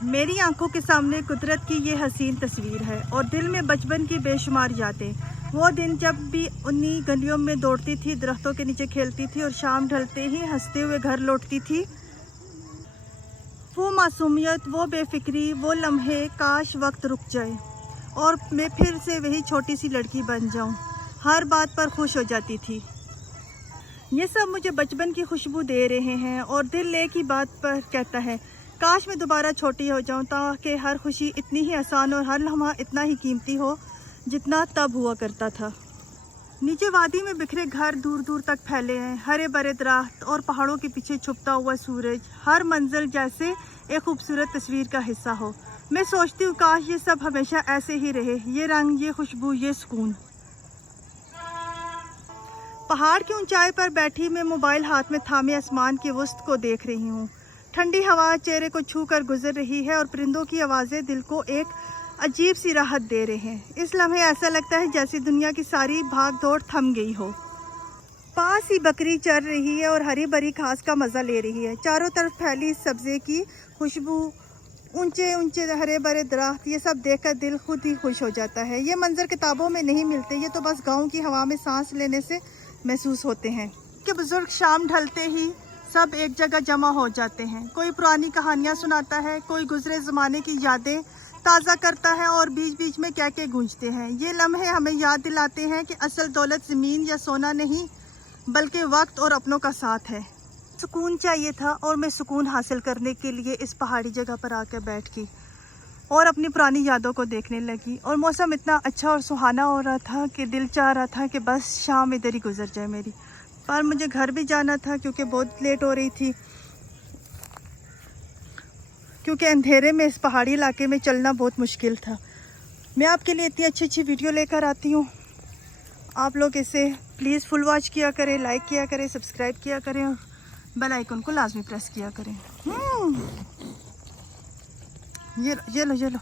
मेरी आंखों के सामने कुदरत की ये हसीन तस्वीर है और दिल में बचपन की बेशुमार यादें। वो दिन जब भी उन्हीं गलियों में दौड़ती थी, दरख्तों के नीचे खेलती थी और शाम ढलते ही हंसते हुए घर लौटती थी। वो मासूमियत, वो बेफिक्री, वो लम्हे, काश वक्त रुक जाए और मैं फिर से वही छोटी सी लड़की बन जाऊं। हर बात पर खुश हो जाती थी। ये सब मुझे बचपन की खुशबू दे रहे हैं और दिल एक ही बात पर कहता है, काश मैं दोबारा छोटी हो जाऊं ताकि हर खुशी इतनी ही आसान और हर लम्हा इतना ही कीमती हो जितना तब हुआ करता था। नीचे वादी में बिखरे घर दूर दूर तक फैले हैं, हरे भरे दरख्त और पहाड़ों के पीछे छुपता हुआ सूरज। हर मंजिल जैसे एक खूबसूरत तस्वीर का हिस्सा हो। मैं सोचती हूँ काश ये सब हमेशा ऐसे ही रहे, ये रंग, ये खुशबू, ये सुकून। पहाड़ की ऊंचाई पर बैठी मैं मोबाइल हाथ में थामे आसमान के वस्त को देख रही हूँ। ठंडी हवा चेहरे को छू कर गुजर रही है और परिंदों की आवाज़ें दिल को एक अजीब सी राहत दे रहे हैं। इस लम्हे ऐसा लगता है जैसे दुनिया की सारी भाग दौड़ थम गई हो। पास ही बकरी चर रही है और हरी भरी घास का मज़ा ले रही है। चारों तरफ फैली सब्जे की खुशबू, ऊंचे ऊंचे हरे भरे दरख्त, ये सब देखकर दिल खुद ही खुश हो जाता है। ये मंजर किताबों में नहीं मिलते, ये तो बस गाँव की हवा में सांस लेने से महसूस होते हैं। कि बुजुर्ग शाम ढलते ही सब एक जगह जमा हो जाते हैं। कोई पुरानी कहानियाँ सुनाता है, कोई गुजरे ज़माने की यादें ताज़ा करता है और बीच बीच में क्या गूंजते हैं। ये लम्हे हमें याद दिलाते हैं कि असल दौलत ज़मीन या सोना नहीं बल्कि वक्त और अपनों का साथ है। सुकून चाहिए था और मैं सुकून हासिल करने के लिए इस पहाड़ी जगह पर आकर बैठ गई और अपनी पुरानी यादों को देखने लगी। और मौसम इतना अच्छा और सुहाना हो रहा था कि दिल चाह रहा था कि बस शाम इधर ही गुजर जाए मेरी। पर मुझे घर भी जाना था क्योंकि बहुत लेट हो रही थी, क्योंकि अंधेरे में इस पहाड़ी इलाके में चलना बहुत मुश्किल था। मैं आपके लिए इतनी अच्छी अच्छी वीडियो लेकर आती हूँ, आप लोग इसे प्लीज़ फुल वॉच किया करें, लाइक किया करें, सब्सक्राइब किया करें और बेल आइकन को लाजमी प्रेस किया करें। ये लो ये लो।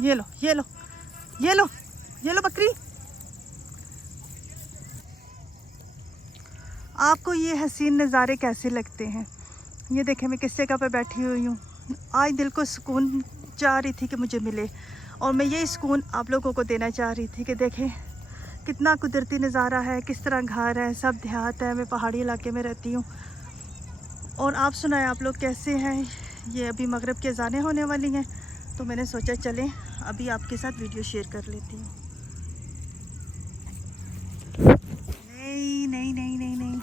ये लो ये लो ये लो ये लो बकरी। आपको ये हसीन नज़ारे कैसे लगते हैं? ये देखें, मैं किस जगह पे बैठी हुई हूँ। आज दिल को सुकून चाह रही थी कि मुझे मिले और मैं ये सुकून आप लोगों को देना चाह रही थी कि देखें कितना कुदरती नज़ारा है, किस तरह घर है, सब देहात है। मैं पहाड़ी इलाके में रहती हूँ। और आप सुनाएं, आप लोग कैसे हैं? ये अभी मगरिब की अज़ानें होने वाली हैं तो मैंने सोचा चलें अभी आपके साथ वीडियो शेयर कर लेती हूँ। नहीं नहीं नहीं नहीं नहीं,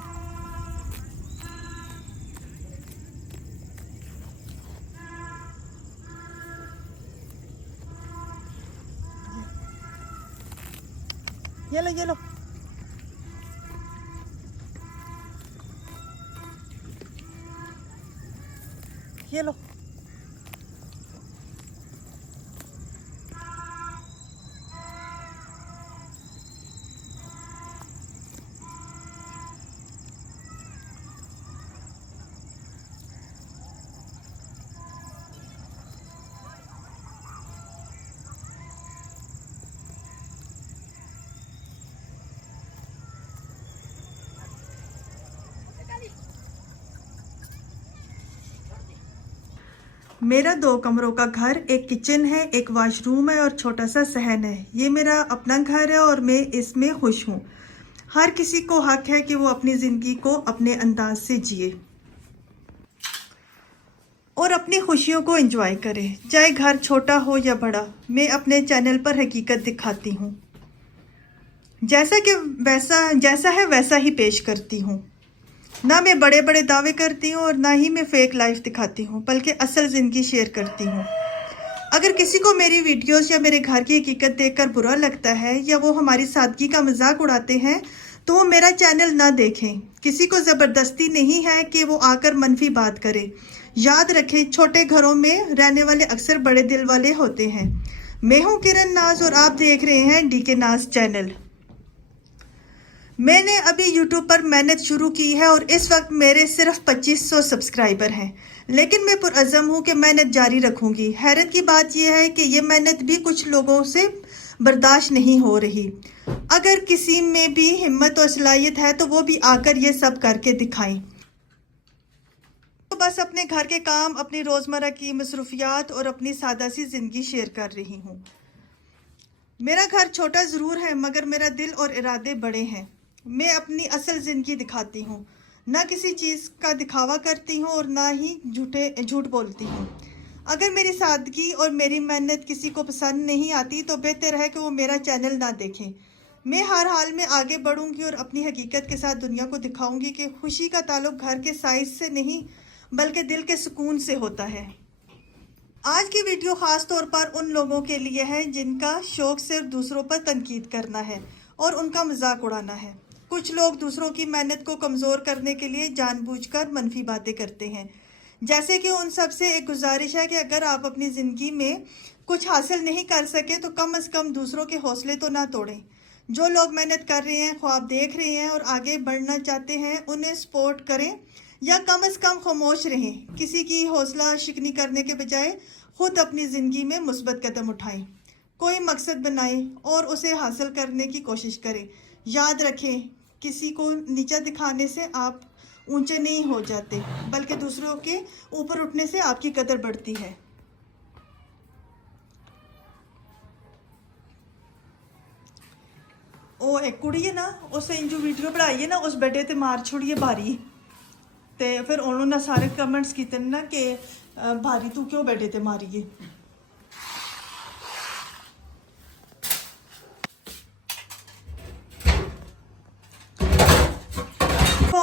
ये लो ये लो। ये लो। मेरा 2 कमरों का घर, एक किचन है, एक वॉशरूम है और छोटा सा सहन है। ये मेरा अपना घर है और मैं इसमें खुश हूँ। हर किसी को हक है कि वो अपनी ज़िंदगी को अपने अंदाज से जिए और अपनी खुशियों को एंजॉय करे, चाहे घर छोटा हो या बड़ा। मैं अपने चैनल पर हकीकत दिखाती हूँ, जैसा है वैसा ही पेश करती हूँ। ना मैं बड़े बड़े दावे करती हूँ और ना ही मैं फेक लाइफ दिखाती हूँ, बल्कि असल ज़िंदगी शेयर करती हूँ। अगर किसी को मेरी वीडियोस या मेरे घर की हकीकत देखकर बुरा लगता है या वो हमारी सादगी का मजाक उड़ाते हैं तो वो मेरा चैनल ना देखें। किसी को ज़बरदस्ती नहीं है कि वो आकर मनफी बात करे। याद रखें, छोटे घरों में रहने वाले अक्सर बड़े दिल वाले होते हैं। मैं हूँ किरण नाज और आप देख रहे हैं डीके नाज चैनल। मैंने अभी YouTube पर मेहनत शुरू की है और इस वक्त मेरे सिर्फ 2500 सब्सक्राइबर हैं, लेकिन मैं पुरअज़म हूँ कि मेहनत जारी रखूँगी। हैरत की बात यह है कि ये मेहनत भी कुछ लोगों से बर्दाश्त नहीं हो रही। अगर किसी में भी हिम्मत और सलाहियत है तो वो भी आकर ये सब करके दिखाएं। तो बस अपने घर के काम, अपनी रोज़मर्रा की मसरूफियात और अपनी सादा सी ज़िंदगी शेयर कर रही हूँ। मेरा घर छोटा ज़रूर है मगर मेरा दिल और इरादे बड़े हैं। मैं अपनी असल ज़िंदगी दिखाती हूँ, ना किसी चीज़ का दिखावा करती हूँ और ना ही झूठ बोलती हूँ। अगर मेरी सादगी और मेरी मेहनत किसी को पसंद नहीं आती तो बेहतर है कि वो मेरा चैनल ना देखें। मैं हर हाल में आगे बढ़ूंगी और अपनी हकीकत के साथ दुनिया को दिखाऊंगी कि खुशी का ताल्लुक घर के साइज से नहीं बल्कि दिल के सुकून से होता है। आज की वीडियो ख़ास तौर पर उन लोगों के लिए है जिनका शौक़ सिर्फ दूसरों पर तनकीद करना है और उनका मजाक उड़ाना है। कुछ लोग दूसरों की मेहनत को कमज़ोर करने के लिए जानबूझकर मनफी बातें करते हैं। जैसे कि उन सब से एक गुजारिश है कि अगर आप अपनी ज़िंदगी में कुछ हासिल नहीं कर सके तो कम से कम दूसरों के हौसले तो ना तोड़ें। जो लोग मेहनत कर रहे हैं, ख्वाब देख रहे हैं और आगे बढ़ना चाहते हैं, उन्हें सपोर्ट करें या कम से कम खामोश रहें। किसी की हौसला शिकनी करने के बजाय खुद अपनी ज़िंदगी में मुस्बत कदम उठाएं। कोई मकसद बनाएं और उसे हासिल करने की कोशिश करें। याद रखें, किसी को नीचा दिखाने से आप ऊंचे नहीं हो जाते बल्कि दूसरों के ऊपर उठने से आपकी कदर बढ़ती है। ਉਹ ਇੱਕ ਕੁੜੀ ਹੈ ਨਾ, ਉਸ ਜੋ ਵੀਡੀਓ ਬਣਾਈ ਹੈ ਨਾ, ਉਸ ਬੇਟੇ ਤੇ ਮਾਰ ਛੁੜੀਏ ਭਾਰੀ, ਤੇ ਫਿਰ ਉਹਨੂੰ ਨਾ ਸਾਰੇ ਕਮੈਂਟਸ ਕੀਤੇ ਨੇ ਨਾ ਕਿ ਭਾਰੀ ਤੂੰ ਕਿਉਂ ਬੇਟੇ ਤੇ ਮਾਰੀਏ।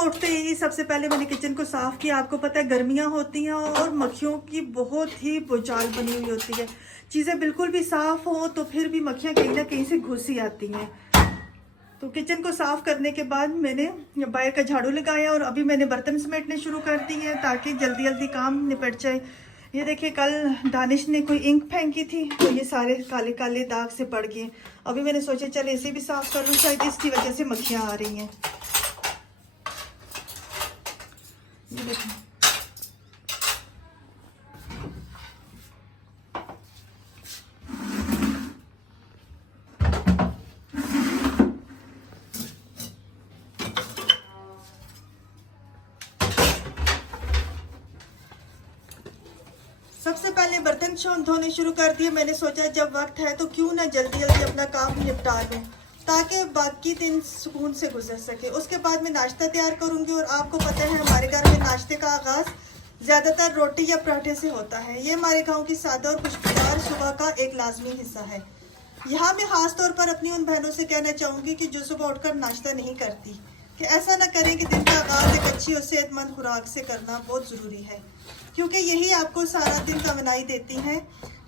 उठते ही सबसे पहले मैंने किचन को साफ़ किया। आपको पता है गर्मियाँ होती हैं और मक्खियों की बहुत ही भूचाल बनी हुई होती है। चीज़ें बिल्कुल भी साफ़ हो तो फिर भी मक्खियाँ कहीं ना कहीं से घुस ही आती हैं। तो किचन को साफ़ करने के बाद मैंने बाहर का झाड़ू लगाया और अभी मैंने बर्तन समेटने शुरू कर दिए हैं ताकि जल्दी जल्दी काम निपट जाए। ये देखिए, कल दानिश ने कोई इंक फेंकी थी तो ये सारे काले काले दाग से पड़ गए। अभी मैंने सोचा चल इसे भी साफ़ कर लूँ, शायद इसकी वजह से मक्खियाँ आ रही हैं। ये देखिए, सबसे पहले बर्तन धोने शुरू कर दिए। मैंने सोचा जब वक्त है तो क्यों ना जल्दी जल्दी अपना काम निपटा लूँ ताकि बाकी दिन सुकून से गुजर सके। उसके बाद मैं नाश्ता तैयार करूँगी और आपको पता है हमारे घर में नाश्ते का आगाज़ ज़्यादातर रोटी या पराठे से होता है। ये हमारे गांव की सादा और खुशबूदार सुबह का एक लाजमी हिस्सा है। यहाँ मैं ख़ास तौर पर अपनी उन बहनों से कहना चाहूँगी कि जो सुबह उठकर नाश्ता नहीं करती कि ऐसा ना करें कि दिन का आगाज़ एक अच्छी और सेहतमंद खुराक से करना बहुत ज़रूरी है, क्योंकि यही आपको सारा दिन तवानाई देती हैं।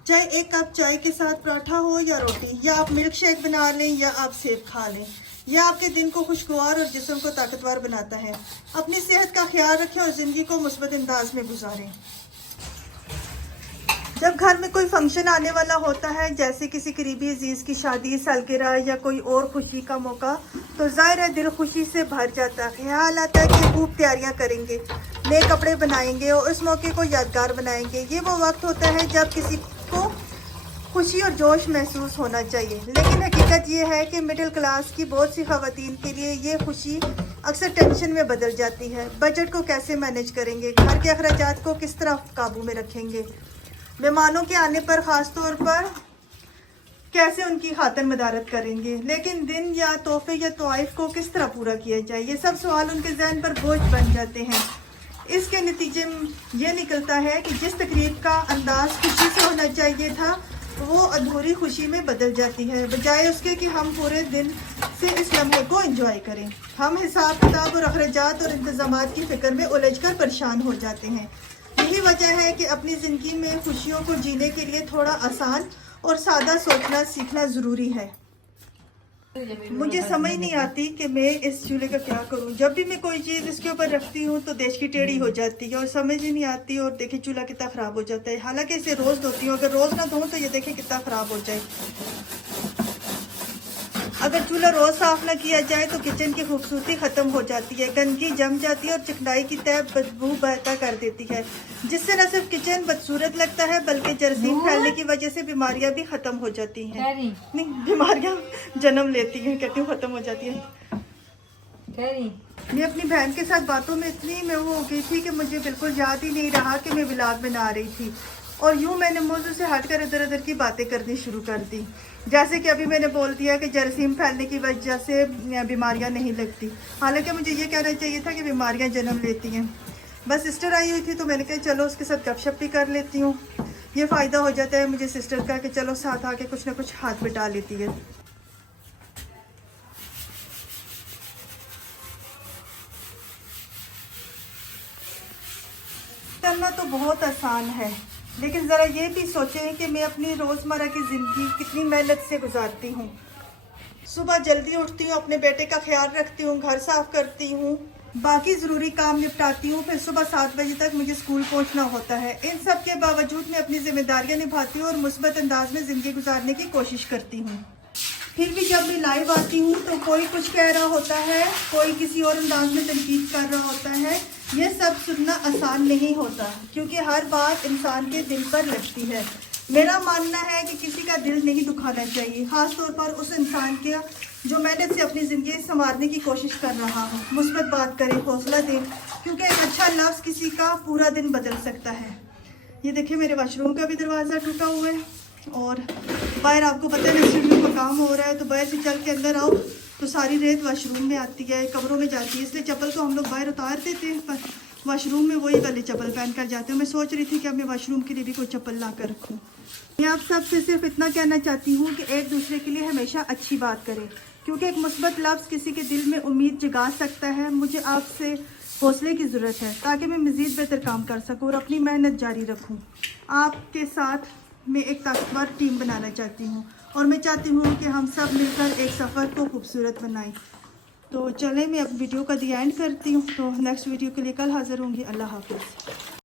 चाहे एक कप चाय के साथ पराठा हो या रोटी, या आप मिल्क शेक बना लें या आप सेब खा लें, यह आपके दिन को खुशगवार और जिस्म को ताकतवर बनाता है। अपनी सेहत का ख्याल रखें और ज़िंदगी को मुस्बत अंदाज में गुजारें। जब घर में कोई फंक्शन आने वाला होता है, जैसे किसी करीबी अजीज़ की शादी, सालगिरह या कोई और खुशी का मौका, तो ज़ाहिर है दिल खुशी से भर जाता है। ख्याल आता है कि खूब तैयारियां करेंगे, नए कपड़े बनाएंगे और इस मौके को यादगार बनाएंगे। ये वो वक्त होता है जब किसी को खुशी और जोश महसूस होना चाहिए। लेकिन हकीकत ये है कि मिडिल क्लास की बहुत सी ख़वातीन के लिए ये खुशी अक्सर टेंशन में बदल जाती है। बजट को कैसे मैनेज करेंगे, घर के अखराजात को किस तरह काबू में रखेंगे, मेहमानों के आने पर ख़ास तौर पर कैसे उनकी खातिर मदारत करेंगे, लेकिन दिन या तोहफे या तोइफ को किस तरह पूरा किया जाए, ये सब सवाल उनके जहन पर बोझ बन जाते हैं। इसके नतीजे में ये निकलता है कि जिस तकरीब का अंदाज खुशी से होना चाहिए था वो अधूरी खुशी में बदल जाती है, बजाय उसके कि हम पूरे दिन से इस लम्हे को एंजॉय करें। हम हिसाब किताब और अखराजात और इंतज़ामात की फ़िक्र में उलझ कर परेशान हो जाते हैं। यही वजह है कि अपनी ज़िंदगी में खुशियों को जीने के लिए थोड़ा आसान और सादा सोचना सीखना ज़रूरी है। मुझे समझ नहीं आती कि मैं इस चूल्हे का क्या करूं। जब भी मैं कोई चीज़ इसके ऊपर रखती हूं तो देश की टेढ़ी हो जाती है और समझ ही नहीं आती। और देखिए चूल्हा कितना ख़राब हो जाता है। हालांकि इसे रोज़ धोती हूँ, अगर रोज़ ना धोऊं तो ये देखिए कितना ख़राब हो जाए। अगर चूल्हा रोज साफ ना किया जाए तो किचन की खूबसूरती खत्म हो जाती है, गंदगी जम जाती है और चिकनाई की तय बदबू बहता कर देती है, जिससे न सिर्फ किचन बदसूरत लगता है बल्कि जरासीम फैलने की वजह से बीमारियां भी खत्म हो जाती हैं। नहीं, बीमारियां जन्म लेती हैं, कहती हूँ खत्म हो जाती है। मैं अपनी बहन के साथ बातों में इतनी मैं वो हो गई थी कि मुझे बिल्कुल याद ही नहीं रहा कि मैं व्लॉग बना रही थी, और यूँ मैंने मौजू से हटकर इधर उधर की बातें करनी शुरू कर दी। जैसे कि अभी मैंने बोल दिया कि जरासीम फैलने की वजह से बीमारियां नहीं लगती, हालांकि मुझे ये कहना चाहिए था कि बीमारियां जन्म लेती हैं। बस सिस्टर आई हुई थी तो मैंने कहा चलो उसके साथ गपशप भी कर लेती हूँ, ये फ़ायदा हो जाता है मुझे सिस्टर का कि चलो साथ आके कुछ ना कुछ हाथ बटा लेती है। करना तो बहुत आसान है, लेकिन ज़रा ये भी सोचें कि मैं अपनी रोज़मर्रा की ज़िंदगी कितनी मेहनत से गुजारती हूँ। सुबह जल्दी उठती हूँ, अपने बेटे का ख्याल रखती हूँ, घर साफ़ करती हूँ, बाकी ज़रूरी काम निपटाती हूँ, फिर सुबह 7 बजे तक मुझे स्कूल पहुँचना होता है। इन सब के बावजूद मैं अपनी ज़िम्मेदारियाँ निभाती हूँ और मुस्बत अंदाज में ज़िंदगी गुजारने की कोशिश करती हूँ। फिर भी जब मैं लाइव आती हूँ तो कोई कुछ कह रहा होता है, कोई किसी और अंदाज में तनकीद कर रहा होता है। ये सब सुनना आसान नहीं होता, क्योंकि हर बात इंसान के दिल पर लगती है। मेरा मानना है कि किसी का दिल नहीं दुखाना चाहिए, ख़ास तौर पर उस इंसान के जो मेहनत से अपनी ज़िंदगी संवारने की कोशिश कर रहा हो। मुस्बत बात करें, हौसला दें, क्योंकि एक अच्छा लफ्ज़ किसी का पूरा दिन बदल सकता है। ये देखिए मेरे वाशरूम का भी दरवाज़ा टूटा हुआ है, और बाहर आपको पता है स्टूडियो का काम हो रहा है, तो बाहर से चल के अंदर आओ तो सारी रेत वाशरूम में आती है, कमरों में जाती है, इसलिए चप्पल को हम लोग बाहर उतार देते हैं, पर वाशरूम में वही वाली चप्पल पहन कर जाते हैं। मैं सोच रही थी कि अब मैं वाशरूम के लिए भी कोई चप्पल ला कर रखूँ। मैं आप सबसे सिर्फ इतना कहना चाहती हूँ कि एक दूसरे के लिए हमेशा अच्छी बात करें, क्योंकि एक मुस्बत लफ्ज़ किसी के दिल में उम्मीद जगा सकता है। मुझे आपसे हौसले की ज़रूरत है ताकि मैं मज़ीद बेहतर काम कर सकूँ और अपनी मेहनत जारी रखूँ। आपके साथ मैं एक ताकतवर टीम बनाना चाहती हूँ, और मैं चाहती हूँ कि हम सब मिलकर एक सफ़र को खूबसूरत बनाएं। तो चलें मैं अब वीडियो का दी एंड करती हूँ, तो नेक्स्ट वीडियो के लिए कल हाज़िर होंगी। अल्लाह हाफ़िज़।